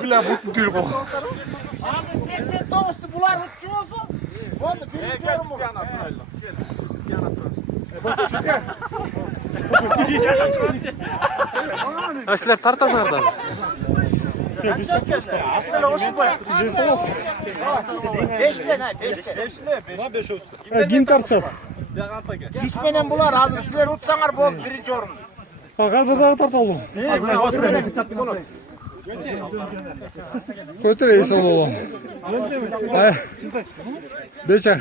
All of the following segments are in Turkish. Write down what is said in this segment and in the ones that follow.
Kyllä muttu bu. Abi 89'tu bular uçuyorsun. Oldu birinci yorum mu? Aslar tartazardan. Beşte. Kim tartışat? Düşmenen bular hazır sizler utsanar bol birinci yorum. Bak hazır dağı tartalım. Kötü reis olalım. Beçen.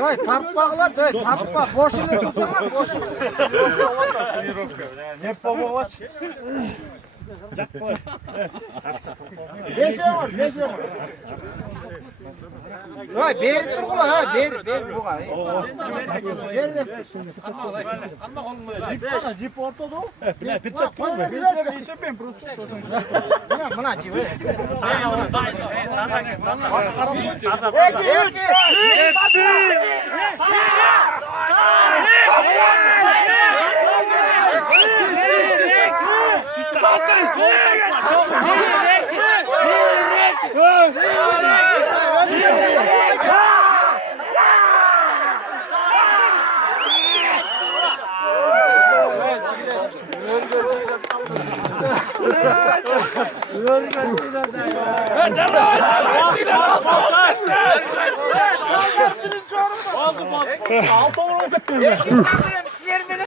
Vay tartmakla tartma. Boşuna tutsanar boşuna. Ne pomoć? Beş yorum. Vay beri turgula ha beri buğa. Cip ortada o. Buna gibi. Altı olur mu?